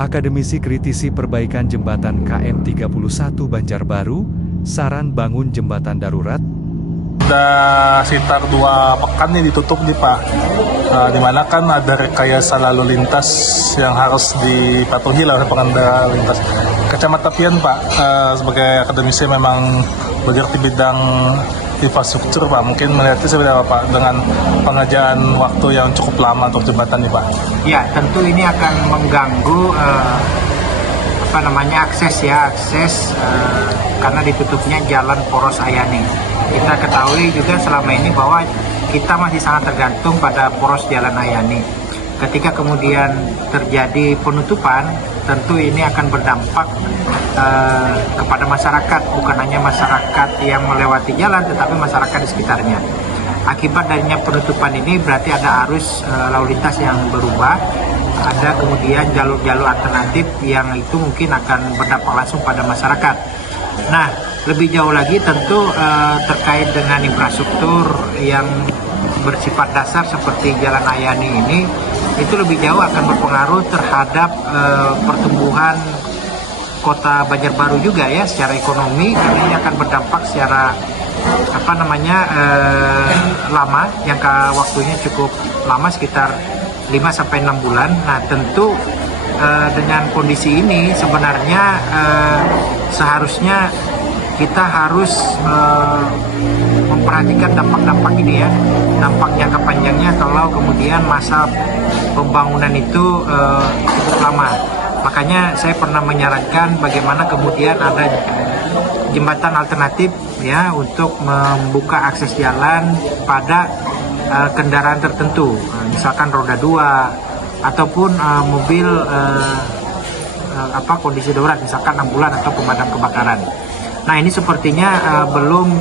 Akademisi kritisi perbaikan jembatan KM 31 Banjarbaru, saran bangun jembatan darurat. Sudah sekitar 2 pekan nih ditutup nih Pak, di mana kan ada rekayasa lalu lintas yang harus dipatuhi oleh pengendara lintas. Kacamata Pian Pak, sebagai akademisi memang bergerak di bidang infrastruktur Pak, mungkin melihatnya seperti apa Pak dengan pengerjaan waktu yang cukup lama untuk jembatan nih Pak? Ya, tentu ini akan mengganggu akses karena ditutupnya jalan Poros Ayani. Kita ketahui juga selama ini bahwa kita masih sangat tergantung pada poros jalan Ayani. Ketika kemudian terjadi penutupan, tentu ini akan berdampak kepada masyarakat, bukan hanya masyarakat yang melewati jalan, tetapi masyarakat di sekitarnya. Akibat darinya penutupan ini berarti ada arus lalu lintas yang berubah, ada kemudian jalur-jalur alternatif yang itu mungkin akan berdampak langsung pada masyarakat. Nah, lebih jauh lagi tentu terkait dengan infrastruktur yang bersifat dasar seperti Jalan Ayani ini, itu lebih jauh akan berpengaruh terhadap pertumbuhan kota Banjarbaru juga ya secara ekonomi, karena ini akan berdampak secara lama, jangka waktunya cukup lama sekitar 5-6 bulan. Nah, tentu dengan kondisi ini sebenarnya seharusnya kita harus memperhatikan dampak-dampak ini ya, dampak jangka panjangnya kalau kemudian masa pembangunan itu cukup lama. Makanya saya pernah menyarankan bagaimana kemudian ada jembatan alternatif ya untuk membuka akses jalan pada kendaraan tertentu, misalkan roda 2 ataupun mobil kondisi darurat, misalkan ambulan atau pemadam kebakaran. Nah, ini sepertinya belum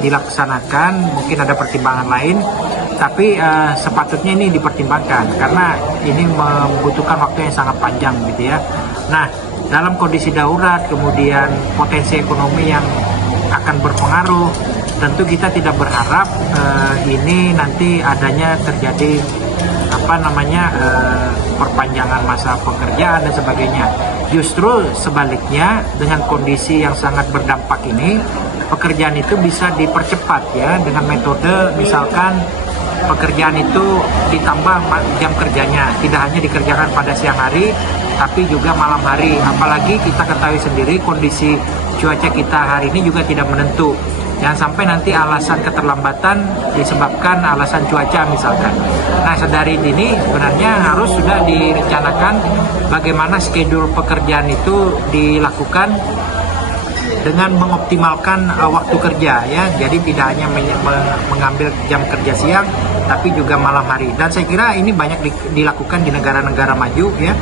dilaksanakan, mungkin ada pertimbangan lain, tapi sepatutnya ini dipertimbangkan karena ini membutuhkan waktu yang sangat panjang gitu ya. Nah, dalam kondisi darurat kemudian potensi ekonomi yang akan berpengaruh, tentu kita tidak berharap ini nanti adanya terjadi perpanjangan masa pekerjaan dan sebagainya. Justru sebaliknya, dengan kondisi yang sangat berdampak ini, pekerjaan itu bisa dipercepat ya dengan metode misalkan pekerjaan itu ditambah jam kerjanya, tidak hanya dikerjakan pada siang hari tapi juga malam hari. Apalagi kita ketahui sendiri kondisi cuaca kita hari ini juga tidak menentu. Jangan sampai nanti alasan keterlambatan disebabkan alasan cuaca misalkan. Nah, sedari ini sebenarnya harus sudah direncanakan bagaimana schedule pekerjaan itu dilakukan dengan mengoptimalkan waktu kerja ya. Jadi tidak hanya mengambil jam kerja siang tapi juga malam hari. Dan saya kira ini banyak dilakukan di negara-negara maju ya.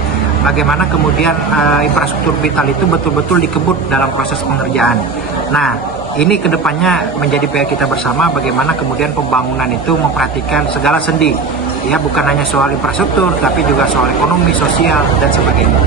Bagaimana kemudian infrastruktur vital itu betul-betul dikebut dalam proses pengerjaan. Nah, ini kedepannya menjadi PR kita bersama, bagaimana kemudian pembangunan itu memperhatikan segala sendi ya, bukan hanya soal infrastruktur tapi juga soal ekonomi, sosial dan sebagainya.